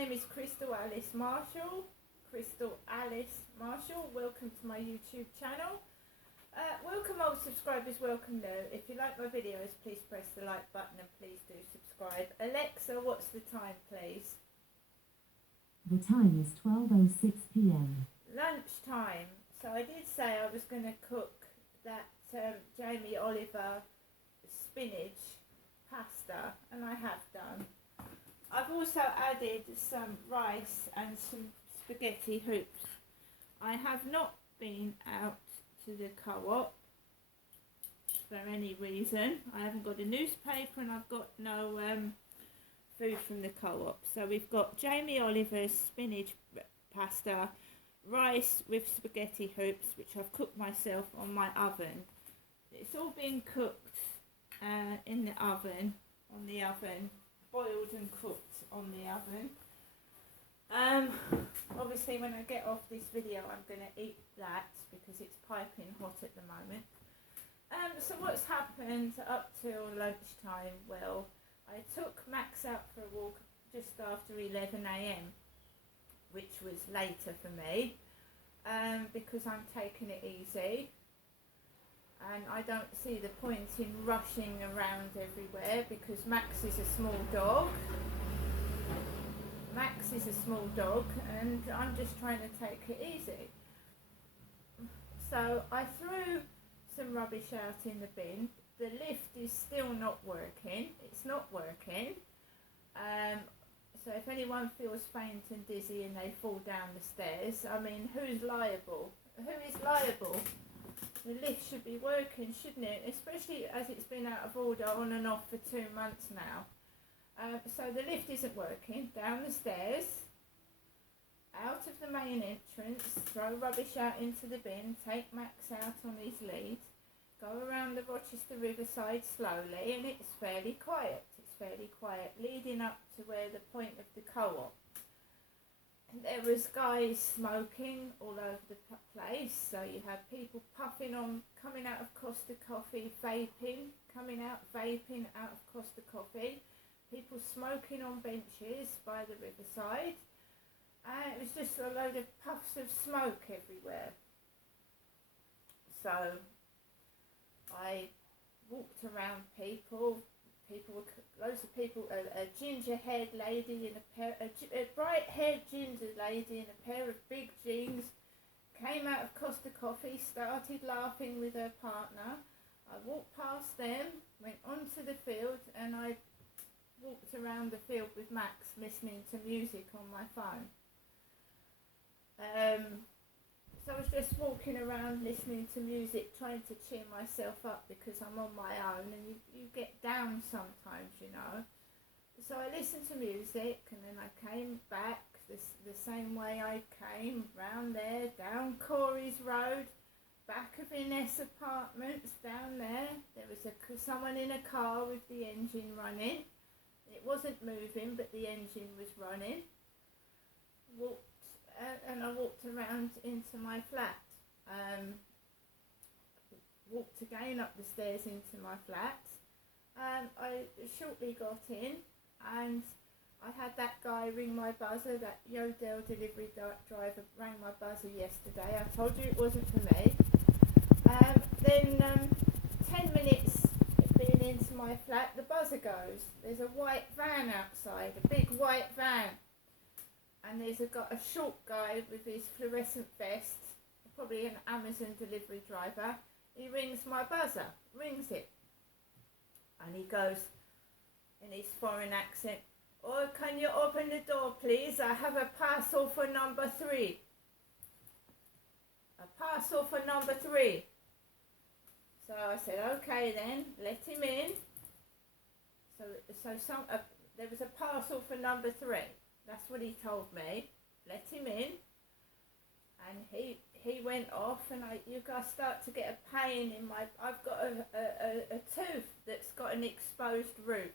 name is Crystal Alice Marshall. Crystal Alice Marshall. Welcome to my YouTube channel. Welcome old subscribers, welcome new. If you like my videos, please press the like button and please do subscribe. Alexa, what's the time, please? The time is 12:06 p.m. Lunchtime. So I did say I was going to cook that Jamie Oliver spinach pasta, and I have done. I've also added some rice and some spaghetti hoops. I have not been out to the co-op for any reason. I haven't got a newspaper and I've got no food from the co-op. So we've got Jamie Oliver's spinach pasta, rice with spaghetti hoops, which I've cooked myself on my oven. It's all been cooked in the oven, on the oven, boiled and cooked on the oven. Obviously when I get off this video I'm going to eat that because it's piping hot at the moment. So what's happened up till lunchtime? Well, I took Max out for a walk just after 11 a.m, which was later for me, because I'm taking it easy. And I don't see the point in rushing around everywhere because Max is a small dog. Max is a small dog and I'm just trying to take it easy. So I threw some rubbish out in the bin. The lift is still not working. It's not working. So if anyone feels faint and dizzy and they fall down the stairs, I mean, who's liable? Who is liable? The lift should be working, shouldn't it? Especially as it's been out of order on and off for 2 months now. So the lift isn't working. Down the stairs, out of the main entrance, throw rubbish out into the bin, take Max out on his lead, go around the Rochester Riverside slowly, and it's fairly quiet. It's fairly quiet, leading up to where the point of the co-op. And there was guys smoking all over the place, so you had people puffing on, coming out of Costa Coffee, vaping, coming out, vaping out of Costa Coffee, people smoking on benches by the riverside, and it was just a load of puffs of smoke everywhere. So I walked around loads of people, a ginger-haired lady in a bright-haired ginger lady in a pair of big jeans, came out of Costa Coffee, started laughing with her partner. I walked past them, went onto the field, and I walked around the field with Max listening to music on my phone. So I was just walking around listening to music, trying to cheer myself up because I'm on my own and you get down sometimes, you know. So I listened to music and then I came back the same way I came, round there, down Corey's Road, back of Ines Apartments, down there. There was someone in a car with the engine running. It wasn't moving, but the engine was running. And I walked around into my flat. Walked again up the stairs into my flat. I shortly got in and I had that guy ring my buzzer, that Yodel delivery driver rang my buzzer yesterday. I told you it wasn't for me. Then 10 minutes being into my flat, the buzzer goes. There's a white van outside, a big white van. And there's a short guy with his fluorescent vest, probably an Amazon delivery driver. He rings my buzzer, rings it. And he goes, in his foreign accent, "Oh, can you open the door, please? I have a parcel for number 3. A parcel for number 3. So I said, okay then, let him in. So there was a parcel for number 3. That's what he told me. Let him in. And he went off and you guys start to get a pain in my... I've got a tooth that's got an exposed root.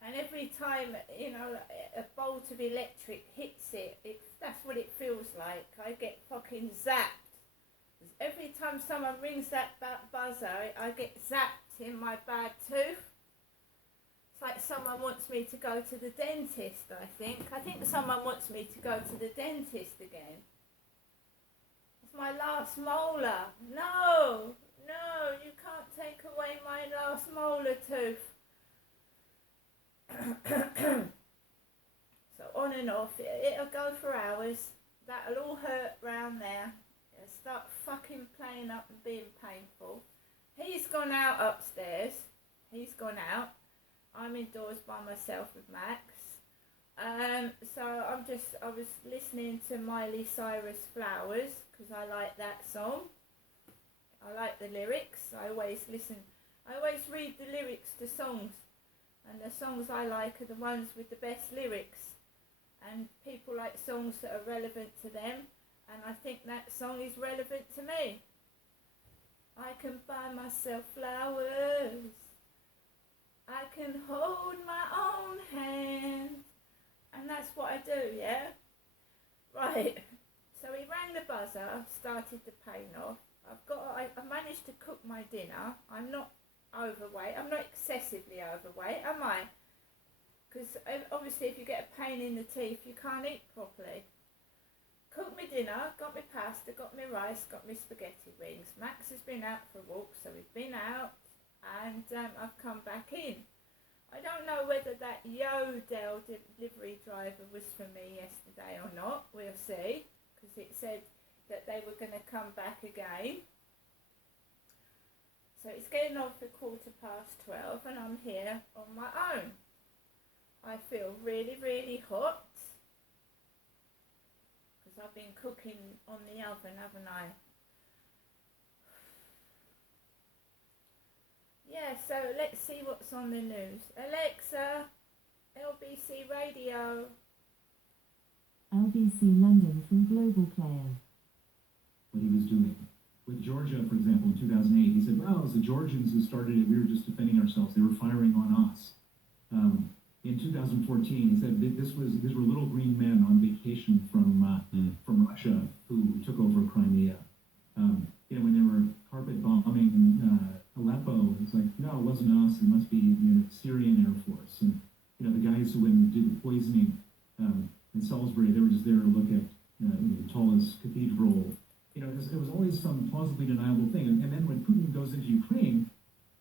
And every time, you know, a bolt of electric hits it, that's what it feels like. I get fucking zapped. Every time someone rings that buzzer, I get zapped in my bad tooth. So like someone wants me to go to the dentist, I think. I think someone wants me to go to the dentist again. It's my last molar. No, you can't take away my last molar tooth. So on and off, it'll go for hours. That'll all hurt round there. It'll start fucking playing up and being painful. He's gone out upstairs. He's gone out. I'm indoors by myself with Max. So I was listening to Miley Cyrus Flowers because I like that song. I like the lyrics. I always read the lyrics to songs. And the songs I like are the ones with the best lyrics. And people like songs that are relevant to them. And I think that song is relevant to me. I can buy myself flowers. I can hold my own hand. And that's what I do, yeah? Right. So he rang the buzzer, started the pain off. I managed to cook my dinner. I'm not overweight. I'm not excessively overweight, am I? Because obviously if you get a pain in the teeth, you can't eat properly. Cooked my dinner, got my pasta, got my rice, got my spaghetti rings. Max has been out for a walk, so we've been out, and I've come back in. I don't know whether that Yodel delivery driver was for me yesterday or not. We'll see, because it said that they were going to come back again. So it's getting on for 12:15 and I'm here on my own. I feel really, really hot because I've been cooking on the oven, haven't I? Yeah, so let's see what's on the news. Alexa, LBC Radio. LBC London from Global Player. What he was doing. With Georgia, for example, in 2008, he said, well, it was the Georgians who started it. We were just defending ourselves. They were firing on us. In 2014, he said these were little green men on vacation from Russia who took over Crimea. When they were carpet bombing Aleppo, it's like, no, it wasn't us. It must be Syrian Air Force. And the guys who went and did the poisoning in Salisbury, they were just there to look at the tallest cathedral. It was always some plausibly deniable thing. And then when Putin goes into Ukraine,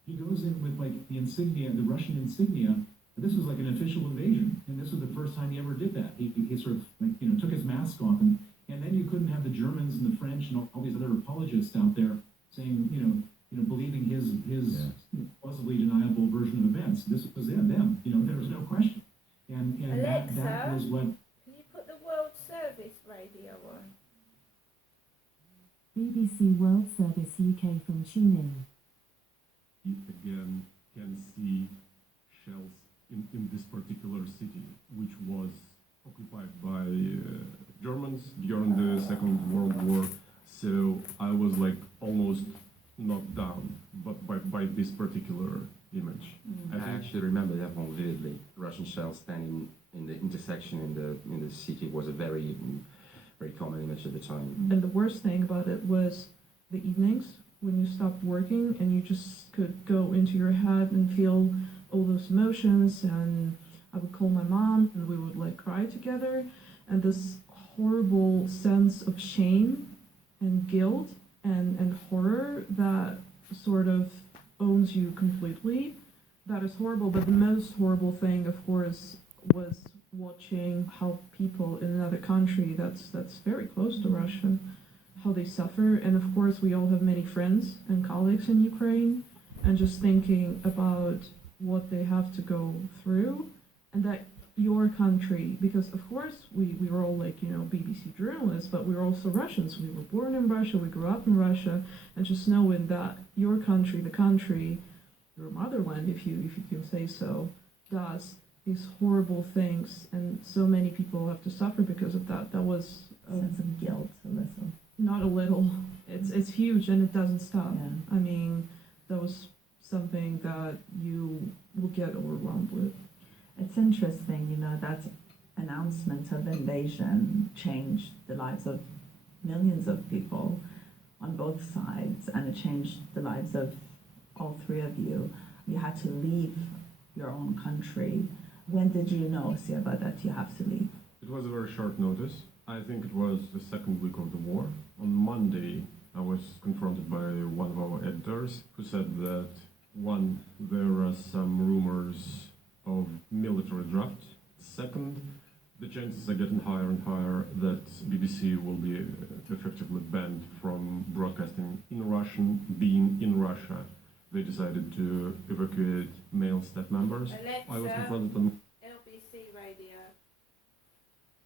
he goes in with like the insignia, the Russian insignia. This was like an official invasion, and this was the first time he ever did that. He sort of took his mask off, and then you couldn't have the Germans and the French and all these other apologists out there saying believing his plausibly deniable version of events. This was them. There was no question. And Alexa, that was what. Can you put the World Service Radio on? BBC World Service UK from TuneIn. You again can see shells in this particular city, which was occupied by Germans during the Second World War. So I was like almost knocked down by this particular image. I actually remember that one vividly. Russian shells standing in the intersection in the city was a very common image at the time. And the worst thing about it was the evenings when you stopped working and you just could go into your head and feel all those emotions. And I would call my mom and we would like cry together. And this horrible sense of shame and guilt and horror that sort of owns you completely. That is horrible. But the most horrible thing, of course, was watching how people in another country that's very close to Russia, how they suffer. And of course we all have many friends and colleagues in Ukraine, and just thinking about what they have to go through, and that your country, because of course we were all like BBC journalists, but we were also Russians. We were born in Russia, we grew up in Russia, and just knowing that your country, the country, your motherland, if you can say so, does these horrible things, and so many people have to suffer because of that. That was sense of guilt, a little. not a little. It's huge, and it doesn't stop. Yeah. I mean, that was something that you will get overwhelmed with. It's interesting, that announcement of invasion changed the lives of millions of people on both sides, and it changed the lives of all three of you. You had to leave your own country. When did you know, Siaba, that you have to leave? It was a very short notice. I think it was the second week of the war. On Monday, I was confronted by one of our editors who said that, one, there are some rumors of military draft. Second, the chances are getting higher and higher that BBC will be effectively banned from broadcasting in Russian, being in Russia. They decided to evacuate male staff members. I was confronted on LBC Radio.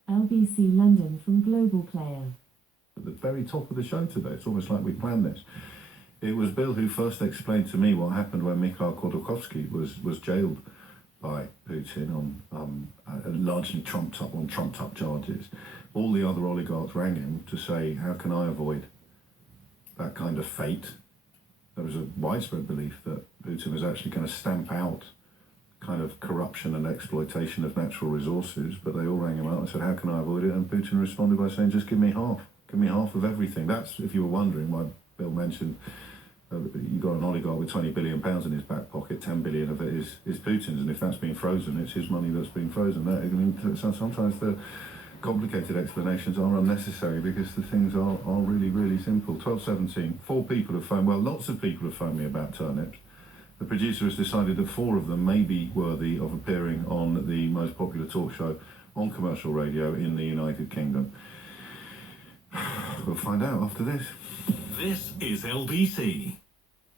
LBC London from Global Player. At the very top of the show today, it's almost like we planned this. It was Bill who first explained to me what happened when Mikhail Khodorkovsky was jailed by Putin on largely trumped up charges. All the other oligarchs rang him to say, how can I avoid that kind of fate? There was a widespread belief that Putin was actually going to stamp out kind of corruption and exploitation of natural resources, but they all rang him up and said, how can I avoid it? And Putin responded by saying, just give me half of everything. That's, if you were wondering why Bill mentioned you got an oligarch with £20 billion in his back pocket, 10 billion of it is Putin's, and if that's been frozen, it's his money that's been frozen. That, I mean, sometimes the complicated explanations are unnecessary because the things are really, really simple. 12:17, 4 people have phoned, well, lots of people have phoned me about turnips. The producer has decided that 4 of them may be worthy of appearing on the most popular talk show on commercial radio in the United Kingdom. We'll find out after this. This is LBC.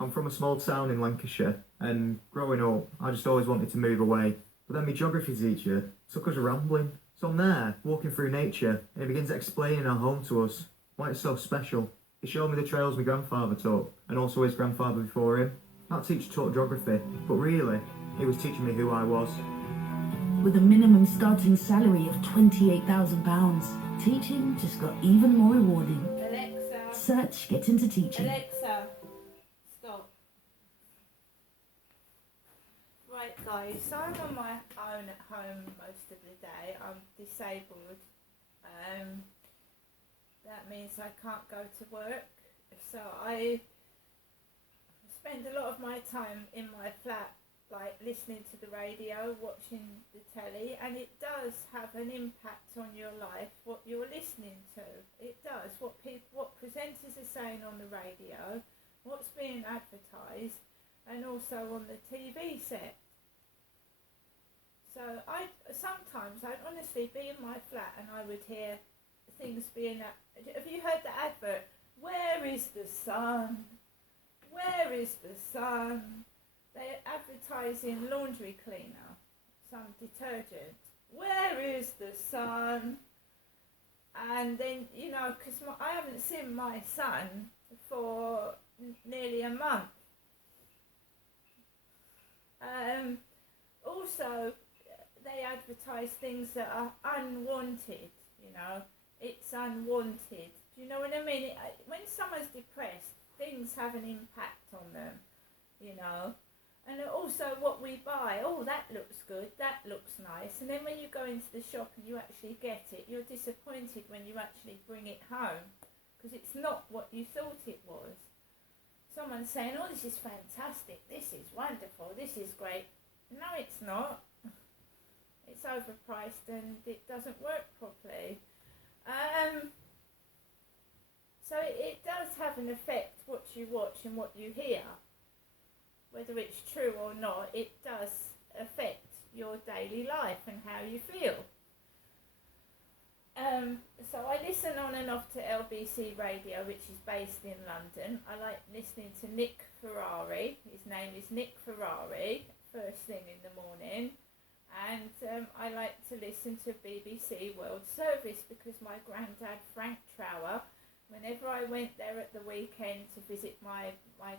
I'm from a small town in Lancashire, and growing up, I just always wanted to move away. But then my geography teacher took us rambling. So I'm there, walking through nature, and he begins explaining our home to us, why it's so special. He showed me the trails my grandfather took, and also his grandfather before him. That teacher taught geography, but really, he was teaching me who I was. With a minimum starting salary of £28,000, teaching just got even more rewarding. Alexa. Search Get Into Teaching. Alexa, stop. Right guys, so I'm on my own at home most of the day. I'm disabled. That means I can't go to work. So I spend a lot of my time in my flat, like listening to the radio, watching the telly, and it does have an impact on your life, what you're listening to. It does, what presenters are saying on the radio, what's being advertised, and also on the TV set. So sometimes I'd honestly be in my flat and I would hear things being, have you heard the advert? Where is the sun? Where is the sun? They're advertising laundry cleaner, some detergent. Where is the sun? And then, you know, because I haven't seen my son for nearly a month. Also, they advertise things that are unwanted, you know. It's unwanted. Do you know what I mean? When someone's depressed, things have an impact on them, you know. And also what we buy, oh, that looks good, that looks nice. And then when you go into the shop and you actually get it, you're disappointed when you actually bring it home because it's not what you thought it was. Someone's saying, oh, this is fantastic, this is wonderful, this is great. No, it's not. It's overpriced and it doesn't work properly. So it does have an effect what you watch and what you hear. Whether it's true or not, it does affect your daily life and how you feel. So I listen on and off to LBC Radio, which is based in London. I like listening to Nick Ferrari. His name is Nick Ferrari, first thing in the morning. And I like to listen to BBC World Service because my granddad, Frank Trower, whenever I went there at the weekend to visit my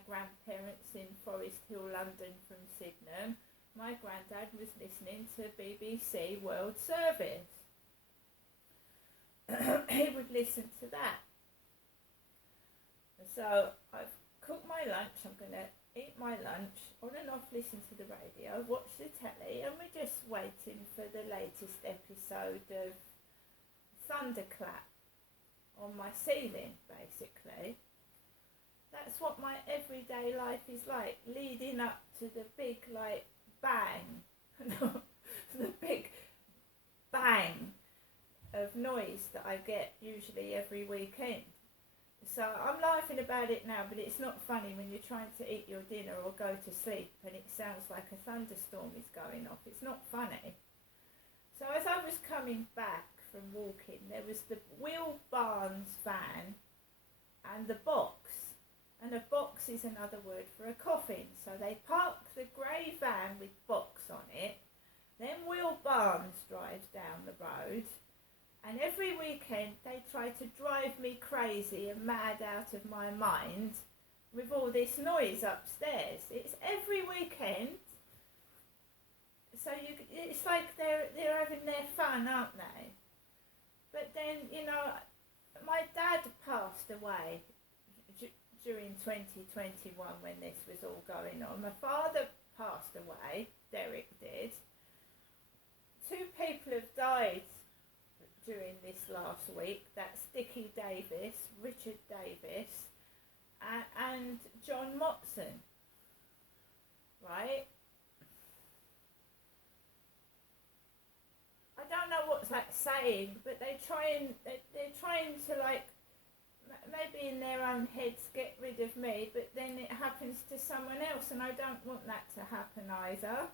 grandparents in Forest Hill, London from Sydenham, my granddad was listening to BBC World Service. He would listen to that. So I've cooked my lunch, I'm going to eat my lunch, on and off listen to the radio, watch the telly, and we're just waiting for the latest episode of Thunderclap on my ceiling, basically. That's what my everyday life is like, leading up to the big, like, bang, the big bang of noise that I get usually every weekend. So I'm laughing about it now, but it's not funny when you're trying to eat your dinner or go to sleep and it sounds like a thunderstorm is going off. It's not funny. So as I was coming back from walking, there was the Will Barnes van and the box. And a box is another word for a coffin. So they park the grey van with box on it. Then Will Barnes drives down the road. And every weekend they try to drive me crazy and mad out of my mind with all this noise upstairs. It's every weekend. So it's like they're having their fun, aren't they? But then, you know, my dad passed away during 2021 when this was all going on. My father passed away, Derek did. 2 people have died during this last week. That's Dickie Davis, Richard Davis, and John Motson, right? I don't know what's that saying, but they're trying to, like, maybe in their own heads get rid of me, but then it happens to someone else, and I don't want that to happen either.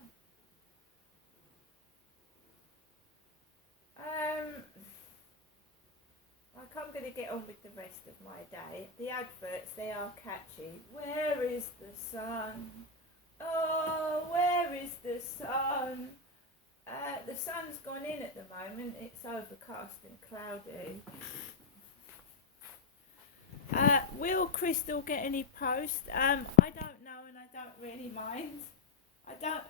Like, I'm going to get on with the rest of my day. The adverts, they are catchy. Where is the sun? Oh, where is the sun? The sun's gone in at the moment. It's overcast and cloudy. Will Crystal get any post? I don't know, and I don't really mind. I don't...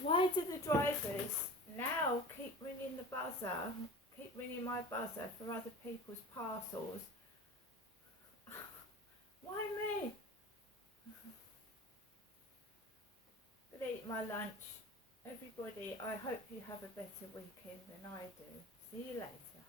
Why do the drivers now keep ringing the buzzer, keep ringing my buzzer for other people's parcels? Why me? Gonna eat my lunch. Everybody, I hope you have a better weekend than I do. See you later.